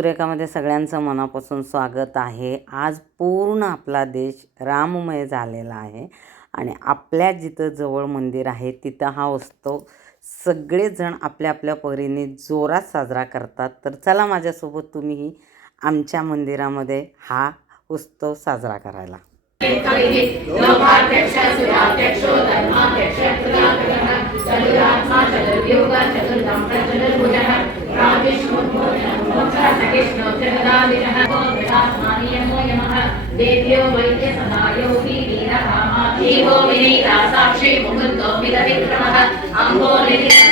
चिंगी सुरेखामध्ये सगळ्यांचं मनापासून स्वागत आहे. आज पूर्ण आपला देश राममय झालेला आहे आणि आपल्या जिथं जवळ मंदिर आहे तिथं हा उत्सव सगळेजण आपल्या आपल्या परीने जोरात साजरा करतात. तर चला माझ्यासोबत तुम्हीही आमच्या मंदिरामध्ये हा उत्सव साजरा करायला. देव्यो वैद्य सदायो वीररामाधीवो विनीता साक्षी मुकुन्दो विदविक्रमः अम्बो अजो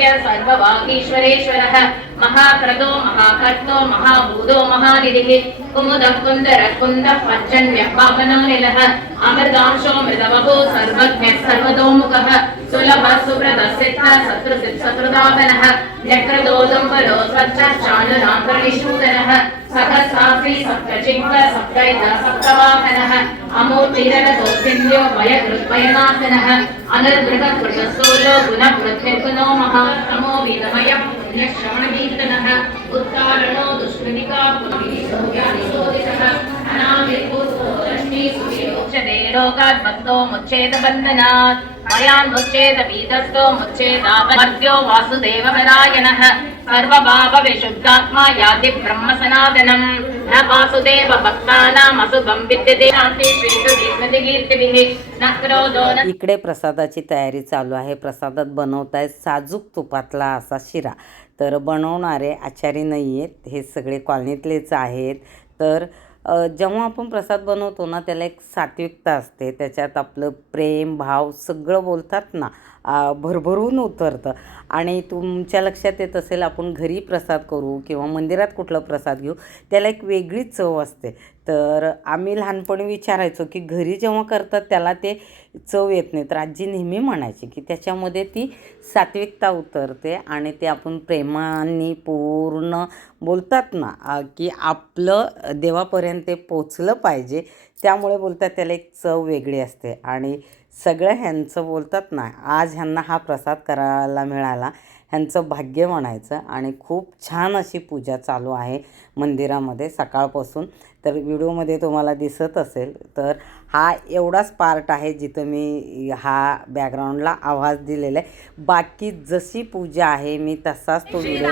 शोभ्य सर्ववागीश्वरेश्वरः महाक्रदो महाकर्तो महाभूतो महानिधिः कुमुदः कुन्दर कुन्दः पञ्चन्यः पावनो निलः अमृतांशो मृतवभो सर्वज्ञः सर्वतोमुखः सुलभः सुब्रतः सिद्धः शत्रुसित् शत्रुदापनः व्यक्रदोदम्बरो स्वच्छश्चानुरान्तर्निषूदनः सहस्रास्त्री सप्तचिह्न सप्तैत सप्तवाहनः अमूर्तिरनदोसिन्यो भयकृत्वयनाशनः अनर्गृहकृतस्थूलो गुणकृत्यर्गुणो महात्मो विदमयः पुण्यश्रवणकीर्तनः उत्तारणो दुष्कृतिका पुनः अनामिर्भूतो रश्मि सूर्योक्षते लोकात् मुच्छेद पीतस्थो मुच्छेदापमर्त्यो वासुदेवपरायणः सर्वभावविशुद्धात्मा याति ब्रह्मसनातनम्। न वासुदेव भक्तानाम् अशुभं विद्यते न क्रोधो न इकडे प्रसादाची तयारी चालू आहे. प्रसादात बनवत साजूक तुपातला असा शिरा. तर बनवणारे आचारी नाही आहेत हे सगळे कॉलनीतलेच आहेत. तर जेव्हा आपण प्रसाद बनवतो ना त्याला एक सात्विकता असते. त्याच्यात आपलं प्रेम भाव सगळं बोलतात ना भरभरून उतरतं. आणि तुमच्या लक्षात येत असेल आपण घरी प्रसाद करू किंवा मंदिरात कुठला प्रसाद घेऊ त्याला एक वेगळीच चव असते. तर आम्ही लहानपणी विचारायचो की घरी जेव्हा करतात त्याला ते चव येत नाही. तर आजी नेहमी म्हणायची की त्याच्यामध्ये ती सात्विकता उतरते आणि ते आपण प्रेमाने पूर्ण बोलतात ना की आपलं देवापर्यंत ते पोचलं पाहिजे. त्यामुळे बोलतात त्याला एक चव वेगळी असते. आणि सगळं ह्यांचं बोलतात ना आज ह्यांना हा प्रसाद करायला मिळाला ह्यांचं भाग्य म्हणायचं आणि खूप छान अशी पूजा चालू आहे मंदिरामध्ये सकाळपासून. तर व्हिडिओमध्ये तुम्हाला दिसत असेल तर हा एवढाच पार्ट आहे जिथं मी हा बॅकग्राऊंडला आवाज दिलेला आहे. बाकी जशी पूजा आहे मी तसाच तो व्हिडिओ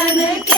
and again.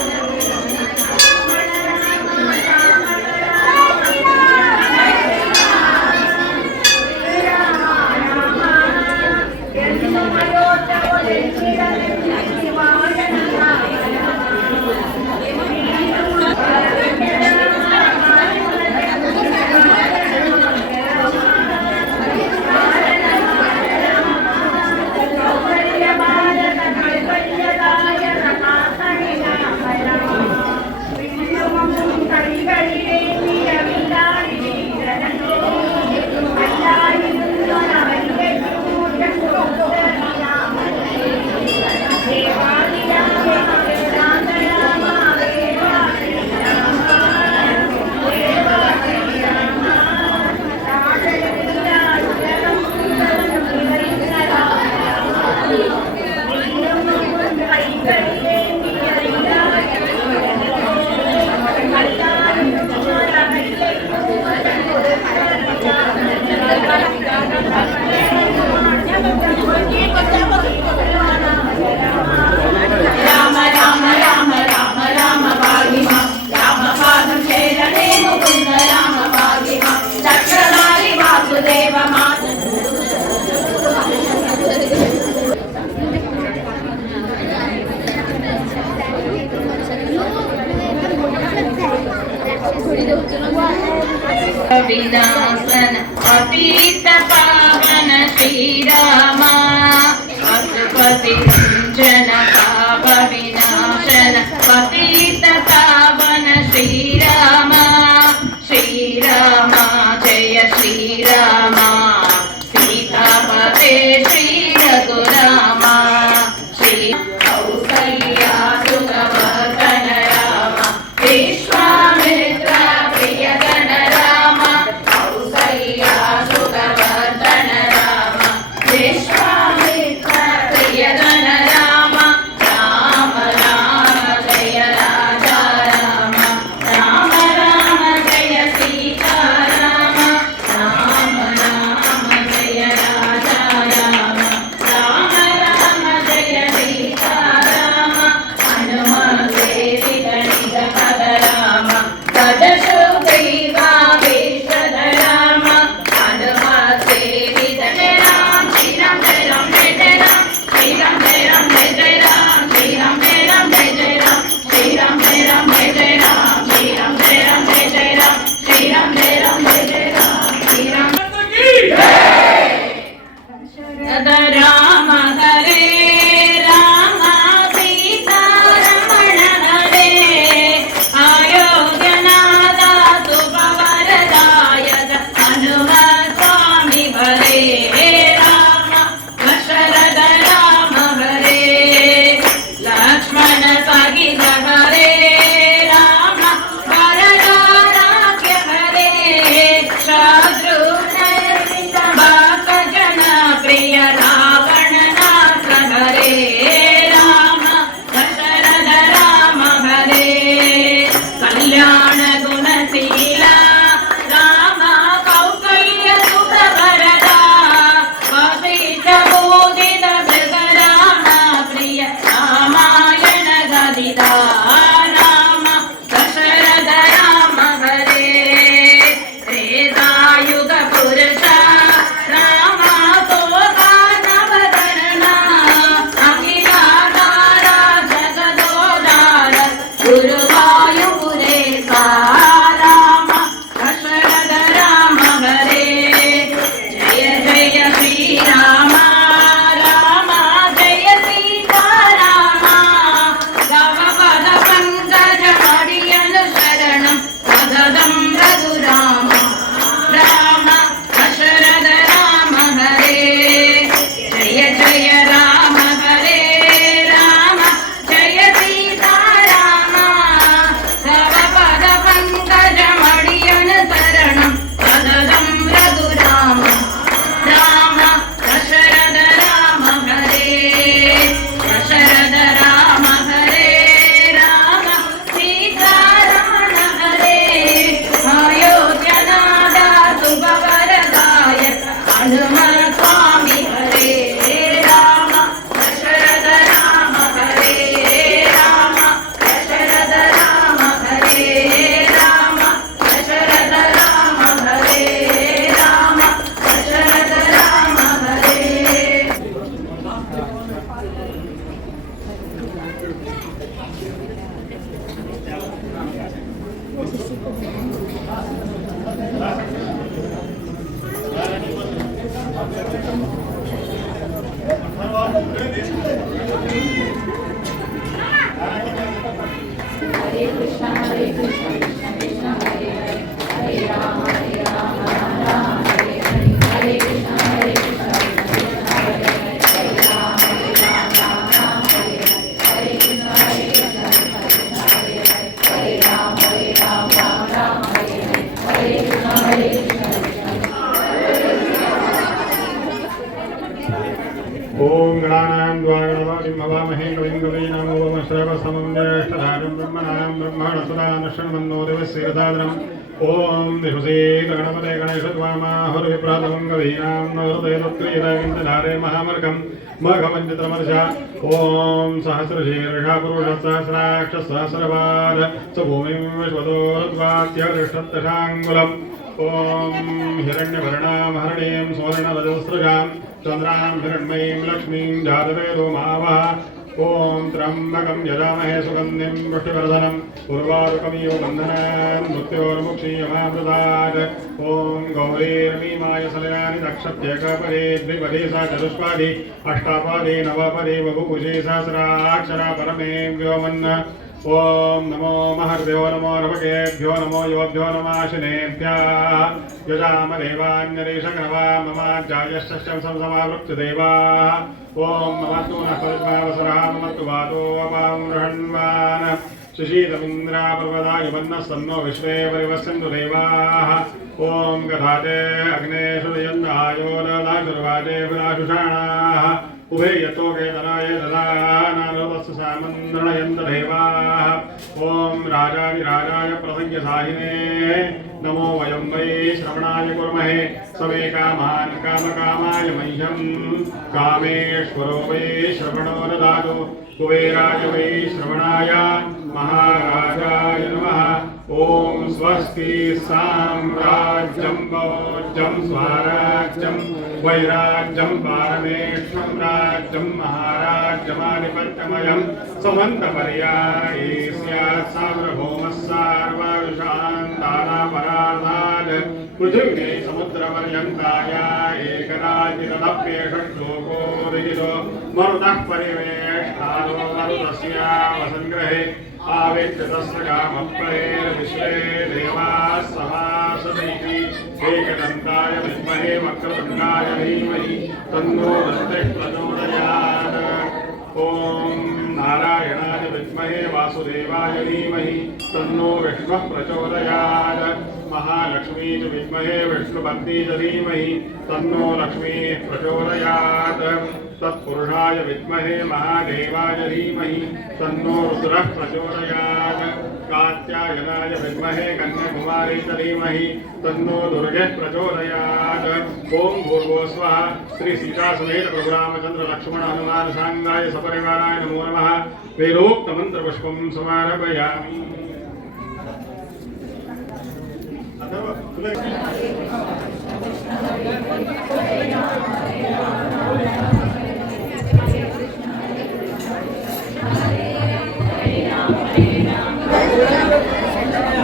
ॐ गणानां द्वागणवादिं भवामहे कविं कवीनामो वमश्रवसमं ज्येष्ठधारं ब्रह्मणां ब्रह्मण सदा नश्यन्मन्नो दिवस्य रथादरम् ॐ दिवसे गणपते गणेशत्वामाहुर्विप्रातमं कवीनां नवहृदयदत्क्रियदागिन्दधारे महामर्गं मघमञ्चित्रमर्ष ॐ सहस्रशीर्षा पुरुषसहस्राक्ष सहस्रपाद स भूमिं विश्वतोरुद्वात्यरिष्टत्तशाङ्गुलम् ॐ हिरण्यभरणामहरणीं सुवर्णरजस्रजां चन्द्रां हिरण्मयीं लक्ष्मीं जातवेदो मावः। ॐ त्र्यम्बकं यजामहे सुगन्धिं वृष्टिवर्धनम् उर्वारुकमियो बन्धनान् मृत्योर्मुक्षीयमामृतात् ॐ गौरीर्मीमाय सलयानि दक्षप्येकपरे द्विपदे सा चतुष्पादि। अष्टापादे नवपदे बभुभुजे सहस्राक्षरा परमे व्योमन्। ఓం నమో మహర్దేవో నమో రమకేభ్యో నమో యోభ్యో నమాశనేభ్యామదేవాన్యరేషగ్రవా మమాజాయష్టం సంసమావృత్తుదేవా ఓం మమస్తు నవసరా మమత్తు వాతో మృహణ్వాన్ సుశీతమింద్రాపర్వదాయువన్న సన్నో విశ్వే పరివసంతు దేవాః. ఓం గధాతే అగ్నేషు యన్నాయోదాశుర్వాజే పురాషుషాణాః ఉభే యతో కేతనాయ దదానానోపస్సు సామంద్రణయంత దేవాః. प्रसंज्ञसाहिने नमो वयं वै श्रवणाय कुर्महे समे कामान् कामकामाय मह्यं कामेश्वरो वै श्रवणो ददातु। कुबेराय वै श्रवणाय महाराजाय नमः। ॐ स्वस्ति साम्राज्यं भोज्यं स्वराज्यं वैराज्यं पारमेष्ठं राज्यं महाराज्यमाधिपत्यमयं सुमन्तपर्याये स्यात् सार्वभौमः सार्वायुषान्तारापराधात् पृथिव्ये समुद्रपर्यन्ताया एकराजितदप्येषट्लोको विदितो मरुतः परिवेष्टानो मरुतस्य वसङ्ग्रहे आवेक्षतस्य कामप्रेर्विश्वे देवाः समासदैति एकदन्ताय विद्महे वक्रतुण्डाय धीमहि तन्नो दन्तिः प्रचोदयात् ॐ नारायणाय विद्महे वासुदेवाय धीमहि तन्नो विष्णुः प्रचोदयात् महालक्ष्मी च विद्महे विष्णुपत्नी च धीमहि तन्नो लक्ष्मीः प्रचोदयात्। तत्पुरुषाय विद्महे महादेवाय धीमहि तन्नो रुद्रः प्रचोदयात्। कात्यायनाय विद्महे कन्याकुमारी च धीमहि तन्नो दुर्गे प्रचोदयात्। ॐ भूर्वो स्वः श्री सीतासमेत हनुमान साङ्गाय सपरिवाराय नमो नमः। वेदोक्तमन्त्रपुष्पं समारभयामि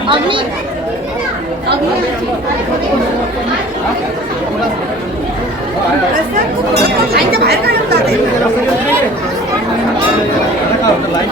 অগ্নি অগ্নি আইটা বাইরে কাढून দাও লাইট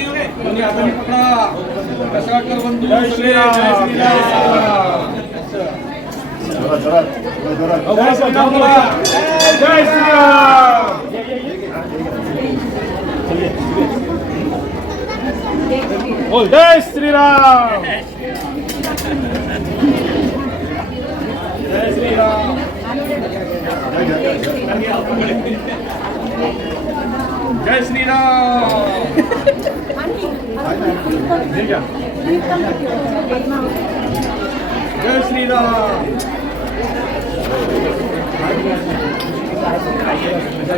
तुम्ही आता नी- दोन हात में- दोन्ही हात पकडा, दोन्ही हात पकडा. दोन्ही हात पकडा. दोन्ही हाताने पकडा. कसा कर बंधू जय श्रीराम जय श्रीराम अहो, जय श्रीराम बोला. जय श्रीराम बोल जय श्रीराम जय श्रीराम जय श्रीराम जय श्रीराम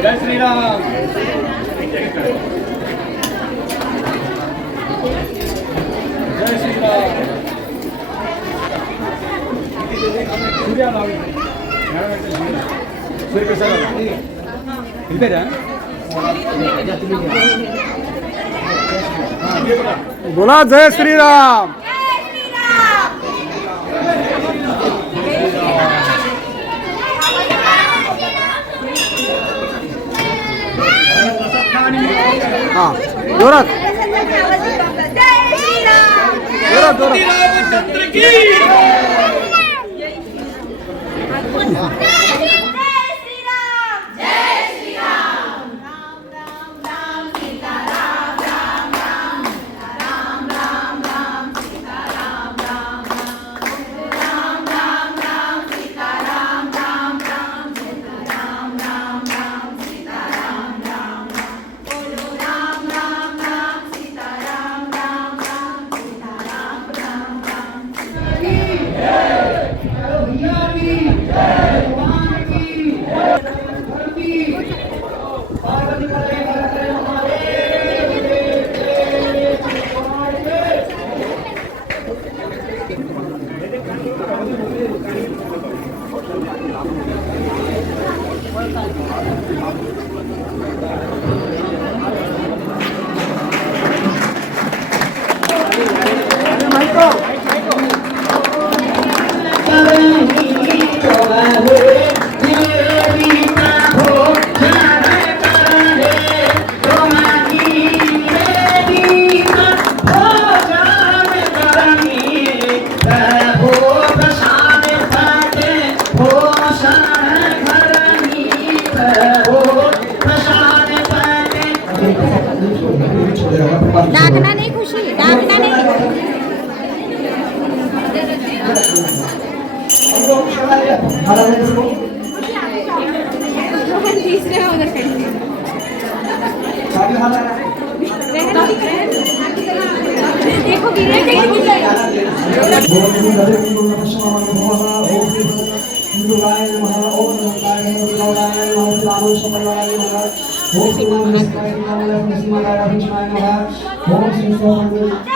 जय श्रीराम जय श्रीराम सूर्या सूर्य कसा इधर बोला जय श्रीराम. हा जोरात. খুশি গান গানে দেখো বিরাট 너무심 심.